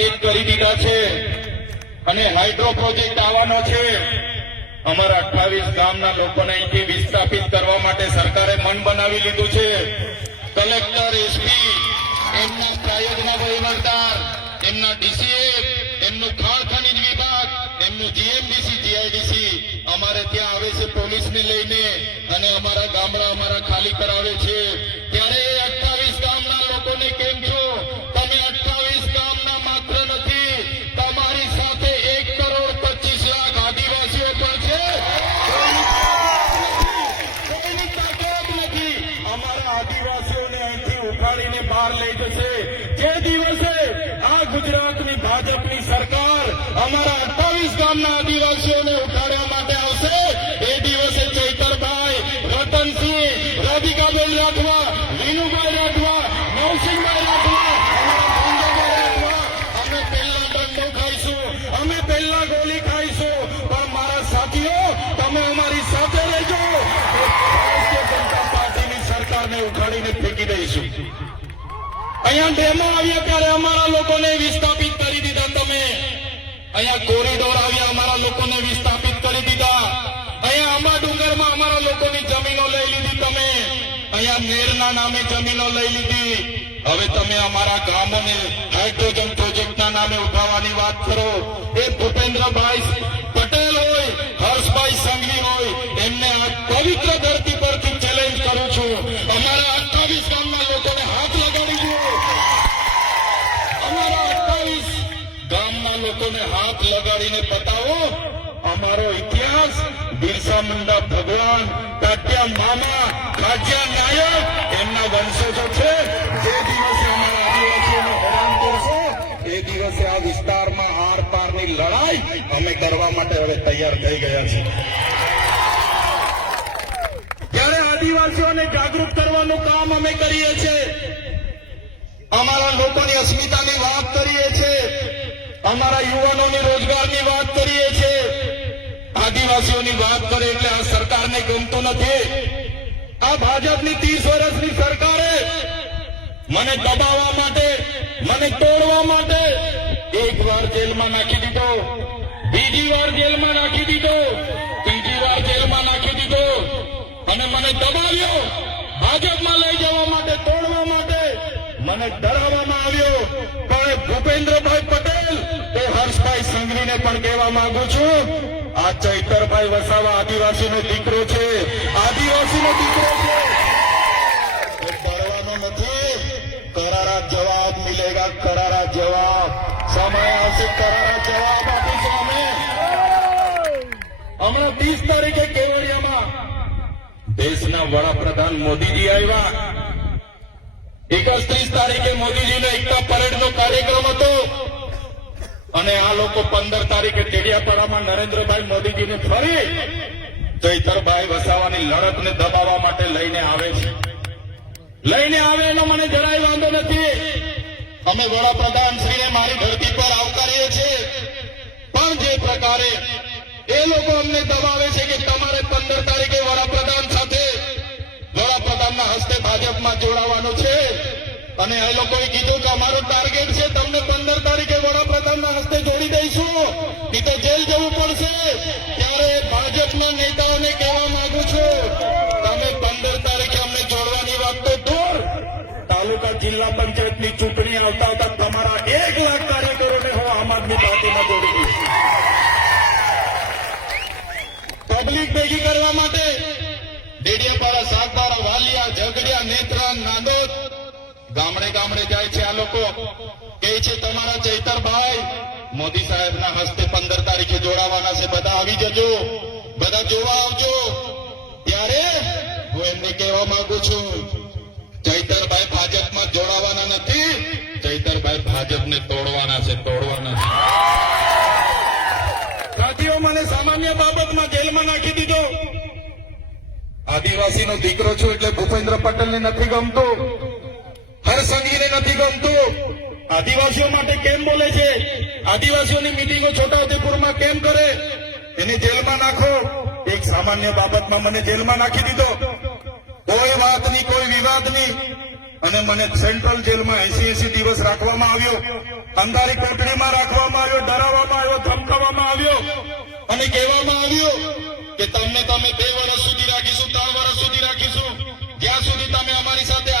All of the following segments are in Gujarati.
વિવાદિત કરી દીધા છે અને હાઇડ્રો પ્રોજેક્ટ આવવાનો છે અમારા અઠાવીસ ગામના લોકોને અહીંથી વિસ્થાપિત કરવા માટે સરકારે મન બનાવી લીધું છે કલેક્ટર એસપી એમના પ્રયોગના વહીવટદાર એમના ડીસીએ એમનું ખાળ ખનીજ વિભાગ એમનું જીએમડીસી જીઆઈડીસી અમારે ત્યાં આવે છે પોલીસને લઈને અને અમારા ગામડા અમારા ખાલી કરાવે છે ઢેમાં આવ્યા ત્યારે અમારા લોકોને વિસ્થાપિત કરી દીધા તમે અહીંયા કોરિડોર આવ્યા અમારા લોકોને વિસ્થાપિત કરી દીધા અહીંયા આંબા ડુંગરમાં અમારા લોકોની જમીનો લઈ લીધી તમે અહીંયા નેરના નામે જમીનો લઈ લીધી હવે તમે અમારા ગામોને હાઇડ્રોજન પ્રોજેક્ટના નામે ઉઠાવવાની વાત કરો એ ભૂપેન્દ્રભાઈ પટેલ હોય હર્ષભાઈ સંઘવી હોય એમને આ પવિત્ર ધરતી ઉપાડીને બતાવો અમારો ઇતિહાસ બિરસા મુંડા ભગવાન ટાટિયા મામા ખાટિયા નાયક એમના વંશજો છે જે દિવસે અમારા આદિવાસીઓને હેરાન કરશે એ દિવસે આ વિસ્તારમાં આર પારની લડાઈ અમે કરવા માટે હવે તૈયાર થઈ ગયા છીએ ત્યારે આદિવાસીઓને જાગૃત કરવાનું કામ અમે કરીએ છીએ અમારા લોકોની અસ્મિતાની વાત કરીએ છીએ અમારા યુવાનોની રોજગારની વાત કરીએ છીએ આદિવાસીઓની વાત કરે એટલે આ સરકારને ગમતું નથી આ ભાજપની ત્રીસ વર્ષની સરકારે મને દબાવવા માટે મને તોડવા માટે એક વાર જેલમાં નાખી દીધો બીજી વાર જેલમાં નાખી દીધો ત્રીજી વાર જેલમાં નાખી દીધો અને મને દબાવ્યો ભાજપમાં લઈ જવા માટે તોડવા માટે મને ડરાવવામાં આવ્યો પણ ભૂપેન્દ્રભાઈ ભાઈને પણ કહેવા માંગુ છું આ ચૈતરભાઈ વસાવા આદિવાસી નો દીકરો છે આદિવાસી નો દીકરો છે જવાબ મિલેગા કરારા જવાબ સમય આવશે કરારા જવાબ આપીશું અમે હમણાં ત્રીસ તારીખે કેવડિયામાં દેશના વડાપ્રધાન મોદીજી આવ્યા એકત્રીસ તારીખે મોદીજીનો એકતા પરેડનો કાર્યક્રમ હતો અને આ લોકો પંદર તારીખે ટેડિયાપાડામાં નરેન્દ્રભાઈ મોદીજીને ફરી ચૈતરભાઈ વસાવાની લડતને દબાવવા માટે લઈને આવે છે લઈને આવે એનો મને જરાય વાંધો નથી અમે વડાપ્રધાનશ્રીને મારી ધરતી પર આવકારીએ છીએ પણ જે પ્રકારે એ લોકો અમને દબાવે છે કે તમારે પંદર તારીખે વડાપ્રધાન સાથે વડાપ્રધાનના હસ્તે ભાજપમાં જોડાવાનું છે અને એ લોકોએ કીધું કે અમારો ટાર્ગેટ છે તમને પંદર તારીખે વડાપ્રધાનના હસ્તે જોડી દઈશું નહીં તો જેલ જવું પડશે ત્યારે ભાજપના નેતાઓને કહેવા માંગુ છું તમે પંદર તારીખે અમને જોડવાની વાત તો દૂર તાલુકા જિલ્લા પંચાયતની ચૂંટણી આવતા આવતા તમારા એક લાખ કાર્યકરોને હું આમ આદમી પાર્ટીમાં જોડી દઈશ પબ્લિક ભેગી કરવા માટે પારા સાગબારા વાલિયા ઝઘડિયા નેત્રા નાંદોર ગામડે ગામડે જાય છે આ લોકો કે છે તમારા ચૈતરભાઈ મોદી સાહેબના હસ્તે પંદર તારીખે જોડાવાના છે બધા આવી જજો બધા જોવા આવજો ત્યારે હું એમને કહેવા માંગુ છું ચૈતરભાઈ ભાજપમાં જોડાવાના નથી ચૈતરભાઈ ભાજપને તોડવાના છે તોડવાના છે સાથીઓ મને સામાન્ય બાબતમાં જેલમાં નાખી દીધો આદિવાસી નો દીકરો છું એટલે ભૂપેન્દ્ર ને નથી ગમતો હરસંઘીને નથી ગમતું આદિવાસીઓ માટે કેમ બોલે છે આદિવાસીઓની મિટિંગો છોટાઉદેપુરમાં કેમ કરે એને જેલમાં નાખો એક સામાન્ય બાબતમાં મને જેલમાં નાખી દીધો કોઈ વાત નહીં કોઈ વિવાદ નહીં અને મને સેન્ટ્રલ જેલમાં એસી એસી દિવસ રાખવામાં આવ્યો અંધારી કોટડીમાં રાખવામાં આવ્યો ડરાવવામાં આવ્યો ધમકાવવામાં આવ્યો અને કહેવામાં આવ્યો કે તમને તમે બે વર્ષ સુધી રાખીશું ત્રણ વર્ષ સુધી રાખીશું જ્યાં સુધી તમે અમારી સાથે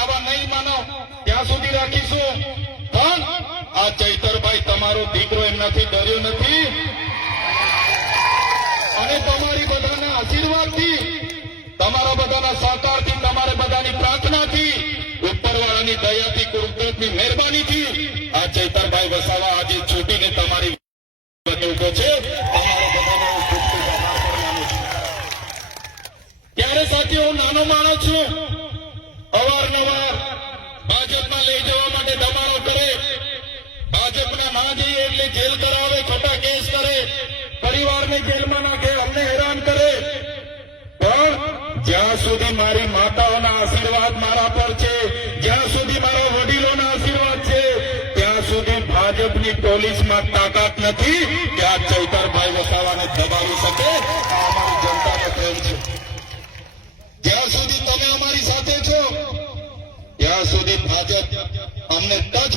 ત્યાં સુધી રાખીશું પણ આ ચૈતરભાઈ તમારો દીકરો એમનાથી ડર્યો નથી અને તમારી બધાના આશીર્વાદથી તમારા બધાના સહકારથી તમારે બધાની પ્રાર્થનાથી ઉપરવાળાની દયાથી કુદરતની મહેરબાનીથી આ ચૈતરભાઈ વસાવા આજે છૂટ જેલ કરાવે ખોટા કેસ કરે પરિવારને જેલમાં નાખે અમને હેરાન કરે પણ જ્યાં સુધી મારી માતાઓના આશીર્વાદ મારા પર છે જ્યાં સુધી મારા વડીલોના આશીર્વાદ છે ત્યાં સુધી ભાજપની પોલીસમાં તાકાત નથી કે આ ચૈતરભાઈ વસાવાને દબાવી શકે અમારી જનતાનો પ્રેમ છે જ્યાં સુધી તમે અમારી સાથે છો ત્યાં સુધી ભાજપ અમને ટચ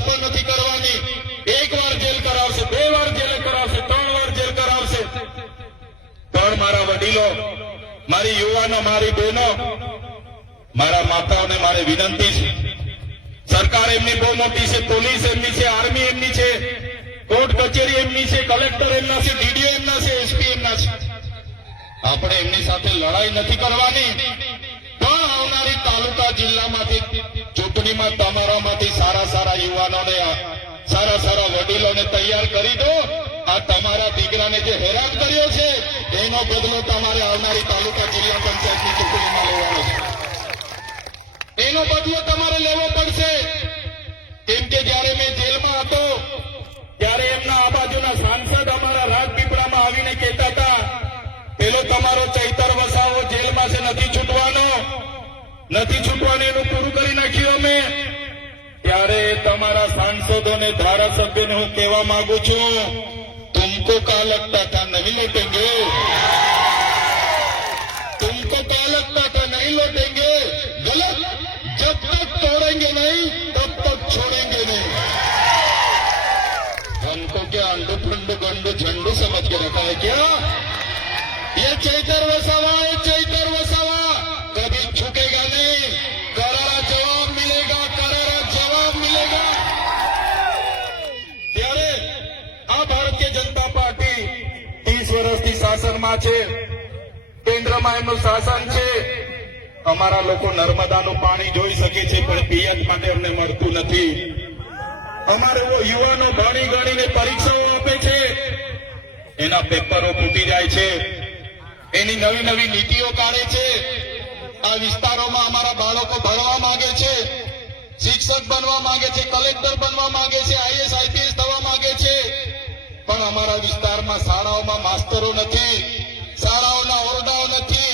મારી યુવાનો મારી બહેનો મારા માતાઓને મારે વિનંતી છે સરકાર એમની બહુ મોટી છે પોલીસ એમની છે આર્મી એમની છે કોર્ટ કચેરી એમની છે કલેક્ટર એમના છે ડીડીઓ એમના છે એસપી એમના છે આપણે એમની સાથે લડાઈ નથી કરવાની પણ આવનારી તાલુકા જિલ્લામાંથી ચૂંટણીમાં તમારામાંથી સારા સારા યુવાનોને સારા સારા વડીલોને તૈયાર કરી દો આ તમારા દીકરાને જે હેરાન કર્યો છે એનો બદલો તમારે આવનારી તાલુકા જિલ્લા પંચાયતની ચૂંટણીમાં લેવાનો છે એનો બદલો તમારે લેવો પડશે કેમ કે જયારે મેં જેલમાં હતો ત્યારે એમના આ બાજુના સાંસદ અમારા રાજપીપળામાં આવીને કહેતા હતા પેલો તમારો ચૈતર વસાવો જેલમાં છે નથી છૂટવાનો નથી છૂટવાનું એનું પૂરું કરી નાખ્યું અમે ત્યારે તમારા સાંસદો સાંસદોને ધારાસભ્યને હું કહેવા માંગુ છું तुमको क्या लगता था नहीं लौटेंगे तुमको क्या लगता था नहीं लौटेंगे गलत जब तक तोड़ेंगे नहीं तब तक छोड़ेंगे नहीं हमको क्या अंडू फंडू गंडू झंडू समझ के रखा है क्या ये चैतर वसावा है चैतर કેન્દ્રમાં છે કેન્દ્રમાં એમનું શાસન છે અમારા લોકો નર્મદાનું પાણી જોઈ શકે છે પણ પિયત માટે અમને મળતું નથી અમારે યુવાનો ભણી ગણીને પરીક્ષાઓ આપે છે એના પેપરો ફૂટી જાય છે એની નવી નવી નીતિઓ કાઢે છે આ વિસ્તારોમાં અમારા બાળકો ભણવા માંગે છે શિક્ષક બનવા માંગે છે કલેક્ટર બનવા માંગે છે આઈએસ આઈપીએસ થવા માંગે છે પણ અમારા વિસ્તારમાં શાળાઓમાં માસ્તરો નથી શાળાઓના ઓરડાઓ નથી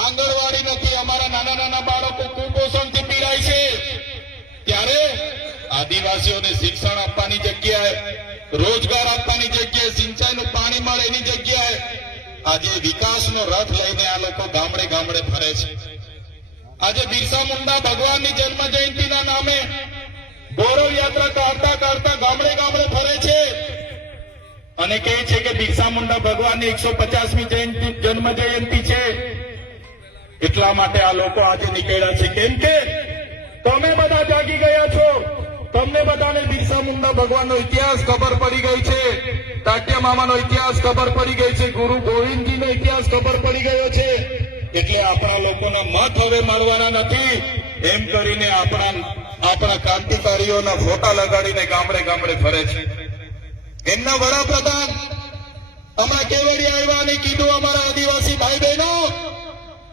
આંગણવાડી નથી અમારા નાના નાના બાળકો કુપોષણથી પીડાય છે ત્યારે આદિવાસીઓને શિક્ષણ આપવાની જગ્યાએ રોજગાર આપવાની જગ્યાએ સિંચાઈનું પાણી મળે એની જગ્યાએ આજે વિકાસનો રથ લઈને આ લોકો ગામડે ગામડે ફરે છે આજે બિરસા મુંડા ભગવાનની જન્મ જયંતિના નામે ગૌરવ યાત્રા કાઢતા કાઢતા ગામડે ગામડે ફરે છે અને કહે છે કે બિરસા મુંડા ભગવાનની એકસો પચાસમી જયંતિ જન્મ જયંતિ છે એટલા માટે આ લોકો આજે નીકળ્યા છે કેમ કે તમે બધા જાગી ગયા છો તમને બધાને બિરસા મુંડા ભગવાનનો ઇતિહાસ ખબર પડી ગઈ છે તાટ્ય મામાનો ઇતિહાસ ખબર પડી ગઈ છે ગુરુ ગોવિંદજીનો ઇતિહાસ ખબર પડી ગયો છે એટલે આપણા લોકોના મત હવે મળવાના નથી એમ કરીને આપણા આપણા ક્રાંતિકારીઓના ફોટા લગાડીને ગામડે ગામડે ફરે છે એમના વડાપ્રધાન અમારા કેવડિયા આવ્યા કીધું અમારા આદિવાસી ભાઈ બહેનો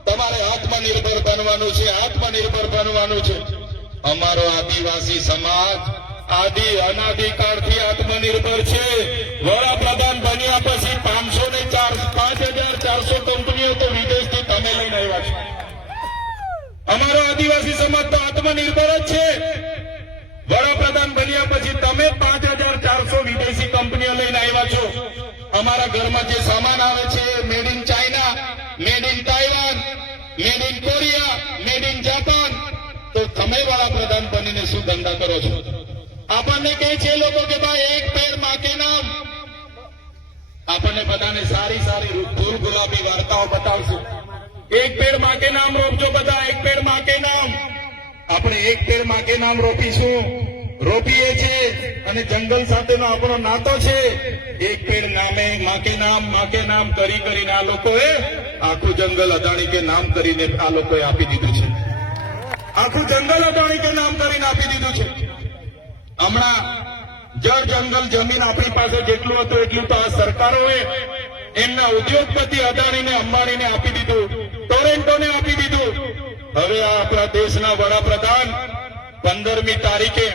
તમારે આત્મનિર્ભર બનવાનું છે આત્મનિર્ભર બનવાનું છે અમારો આદિવાસી સમાજ આદિ અનાધિકાળથી આત્મનિર્ભર છે વડાપ્રધાન બન્યા પછી પાંચસો ને ચાર પાંચ હજાર ચારસો કંપનીઓ તો વિદેશ થી તમે લઈને આવ્યા છો અમારો આદિવાસી સમાજ તો આત્મનિર્ભર જ છે વડાપ્રધાન બન્યા પછી તમે પાંચ હજાર ચારસો વિદેશી કંપનીઓ લઈને આવ્યા છો અમારા ઘરમાં જે સામાન આવે છે made in China made in Taiwan made in Korea made in Japan તો તમે વડાપ્રધાન બનીને શું ધંધા કરો છો આપણને કહે છે લોકો કે ભાઈ એક પેર માકે નામ આપણને બધાને સારી સારી ફૂલ ગુલાબી વાર્તાઓ બતાવશું એક પેડ માકે નામ રોપજો બધા એક પેડ માકે નામ આપણે એક પેડ માકે નામ રોપીશું રોપીએ છીએ અને જંગલ સાથેનો આપણો નાતો છે એક પેડ નામે માકે નામ માકે નામ કરી કરીને આ લોકોએ આખું જંગલ અદાણી કે નામ કરીને આ લોકોએ આપી દીધું છે આખું જંગલ અદાણી કે નામ કરીને આપી દીધું છે હમણાં જળ જંગલ જમીન આપણી પાસે જેટલું હતું એટલું તો આ સરકારોએ એમના ઉદ્યોગપતિ અદાણીને અંબાણીને આપી દીધું ટોરેન્ટોને આપી દીધું હવે આ આપણા દેશના વડાપ્રધાન પંદરમી તારીખે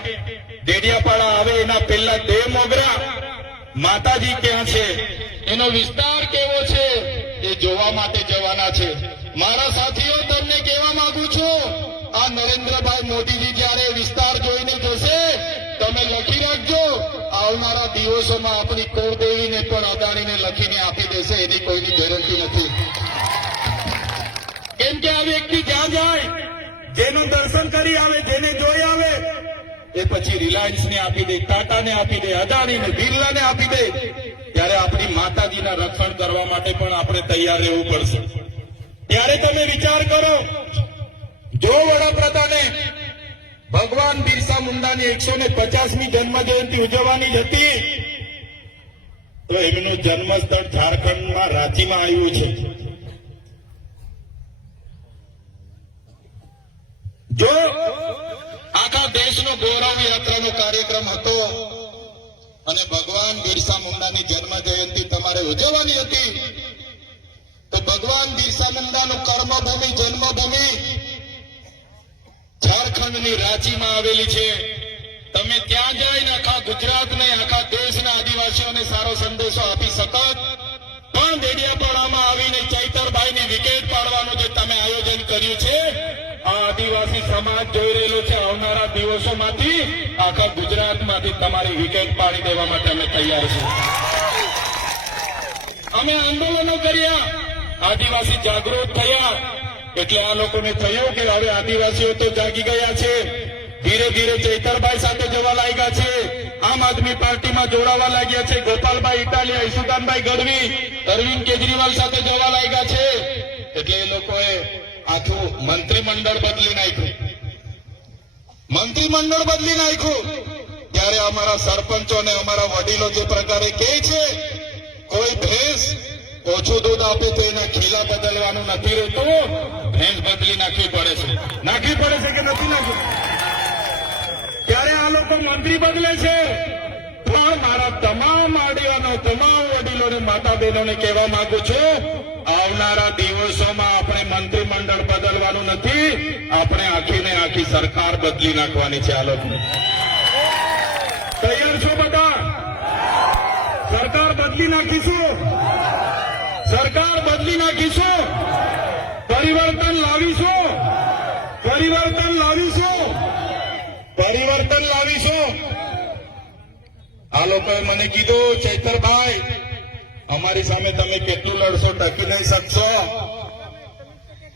ડેડિયાપાડા આવે એના પહેલા દેવ મોગરા માતાજી ક્યાં છે એનો વિસ્તાર કેવો છે એ જોવા માટે જવાના છે મારા સાથીઓ તમને કહેવા માંગુ છું આ નરેન્દ્રભાઈ મોદીજી જયારે વિસ્તાર જોઈને જશે તમે લખી રાખજો આવનારા દિવસોમાં આપણી કુળદેવીને પણ અદાણીને લખીને આપી દેશે એની કોઈની ગેરંટી નથી કેમ કે આ વ્યક્તિ જ્યાં જાય જેનું દર્શન કરી આવે જેને જોઈ આવે એ પછી રિલાયન્સને આપી દે ટાટાને આપી દે અદાણીને બિરલાને આપી દે ત્યારે આપણી માતાજીના રક્ષણ કરવા માટે પણ આપણે તૈયાર રહેવું પડશે ત્યારે તમે વિચાર કરો જો વડાપ્રધાને ભગવાન બિરસા મુંડાની એકસો ને પચાસમી જન્મ જયંતિ ઉજવવાની હતી તો એમનું જન્મ સ્થળ ઝારખંડમાં રાંચીમાં આવ્યું છે જો આખા દેશનો ગૌરવ યાત્રાનો કાર્યક્રમ હતો અને ભગવાન બિરસા મુંડાની જન્મ જયંતિ તમારે ઉજવવાની હતી તો ભગવાન બિરસા મુંડાનું કર્મભૂમિ જન્મભૂમિ ઝારખંડની રાંચીમાં આવેલી છે તમે ત્યાં જઈને આખા ગુજરાત ને આખા દેશના આદિવાસીઓને સારો સંદેશો આપી શકત પણ દેડિયાપાડામાં આવીને ચૈતરભાઈની વિકેટ પાડવાનું જે તમે આયોજન કર્યું છે આદિવાસી સમાજ જોઈ રહેલો છે આવનારા દિવસોમાંથી આખા ગુજરાતમાંથી તમારી વિકેટ પાડી દેવા માટે અમે તૈયાર છીએ અમે આંદોલનો કર્યા આદિવાસી જાગૃત થયા એટલે આ લોકોને થયું કે હવે આદિવાસીઓ તો જાગી ગયા છે ધીરે ધીરે ચૈતરભાઈ સાથે જવા લાગ્યા છે આમ આદમી પાર્ટીમાં જોડાવા લાગ્યા છે ગોપાલભાઈ ઇટાલિયા ઈશુદાનભાઈ ગઢવી અરવિંદ કેજરીવાલ સાથે જવા લાગ્યા છે એટલે એ લોકોએ આખું મંત્રીમંડળ બદલી નાખ્યું મંત્રીમંડળ બદલી નાખ્યું ત્યારે અમારા સરપંચો ને અમારા વડીલો જે પ્રકારે કે છે કોઈ ભેંસ ઓછું દૂધ આપે તો એના ખીલા બદલવાનું નથી રહેતું ભેંસ બદલી નાખવી પડે છે નાખવી પડે છે કે નથી નાખવી ત્યારે આ લોકો મંત્રી બદલે છે પણ મારા તમામ આડિયાનો તમામ વડીલોને માતા બહેનોને કહેવા માંગુ છું આવનારા દિવસોમાં આપણે મંત્રીમંડળ બદલવાનું નથી આપણે આખી ને આખી સરકાર બદલી નાખવાની છે આ તૈયાર છો બધા સરકાર બદલી નાખીશું સરકાર બદલી નાખીશું પરિવર્તન લાવીશું પરિવર્તન લાવીશું પરિવર્તન લાવીશું આ લોકોએ મને કીધું ચૈતરભાઈ અમારી સામે તમે કેટલું લડશો ટકી નહીં શકશો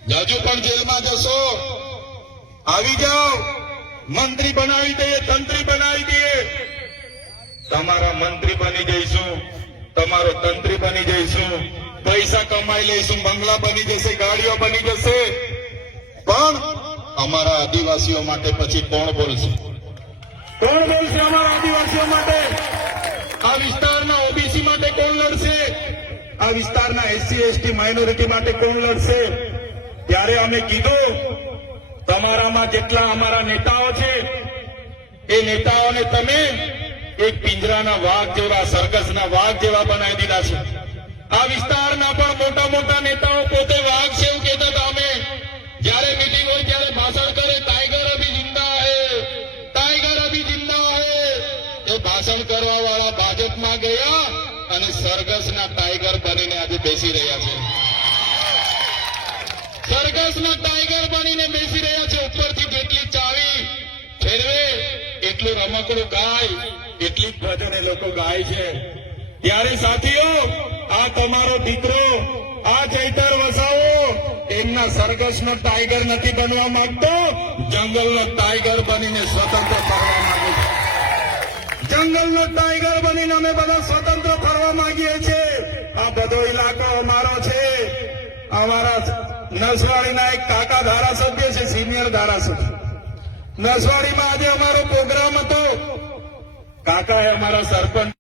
હજુ પણ જેલમાં જશો આવી જાઓ મંત્રી બનાવી દઈએ તંત્રી બનાવી દઈએ તમારા મંત્રી બની જઈશું તમારો તંત્રી બની જઈશું પૈસા કમાઈ લઈશું બંગલા બની જશે ગાડીઓ બની જશે પણ અમારા આદિવાસીઓ માટે પછી કોણ બોલશે કોણ બોલશે અમારા આદિવાસીઓ માટે આ વિસ્તારના લડશે આ વિસ્તારના એસસી એસટી માઇનોરિટી માટે કોણ લડશે ત્યારે અમે કીધું તમારામાં જેટલા અમારા નેતાઓ છે એ નેતાઓને તમે એક પિંજરાના વાઘ જેવા સર્કસના વાઘ જેવા બનાવી દીધા છે આ વિસ્તારના પણ મોટા મોટા નેતાઓ પોતે વાઘ છે એવું કહેતા હતા અમે જ્યારે મિટિંગ હોય ત્યારે ભાષણ કરે ટાઈગર અભી જિંદા હે ટાઈગર અભી જિંદા હે એ ભાષણ કરવા વાળા ભાજપમાં ગયા અને સરઘસના ટાઈગર બનીને આજે બેસી રહ્યા છે સરઘસના ટાઈગર બનીને બેસી રહ્યા છે ઉપરથી જેટલી ચાવી ફેરવે એટલું રમકડું ગાય એટલી ભજન એ લોકો ગાય છે ત્યારે સાથીઓ આ તમારો દીકરો આ ચૈતર વસાવો એમના સરગસ નો ટાઈગર નથી બનવા માંગતો નો ટાઈગર બનીને સ્વતંત્ર કરવા માંગે છે જંગલનો ટાઈગર બનીને અમે બધા સ્વતંત્ર ફરવા માંગીએ છીએ આ બધો ઇલાકો અમારો છે અમારા નસવાડીના એક કાકા ધારાસભ્ય છે સિનિયર ધારાસભ્ય નસવાડીમાં આજે અમારો પ્રોગ્રામ હતો કાકા એ અમારા સરપંચ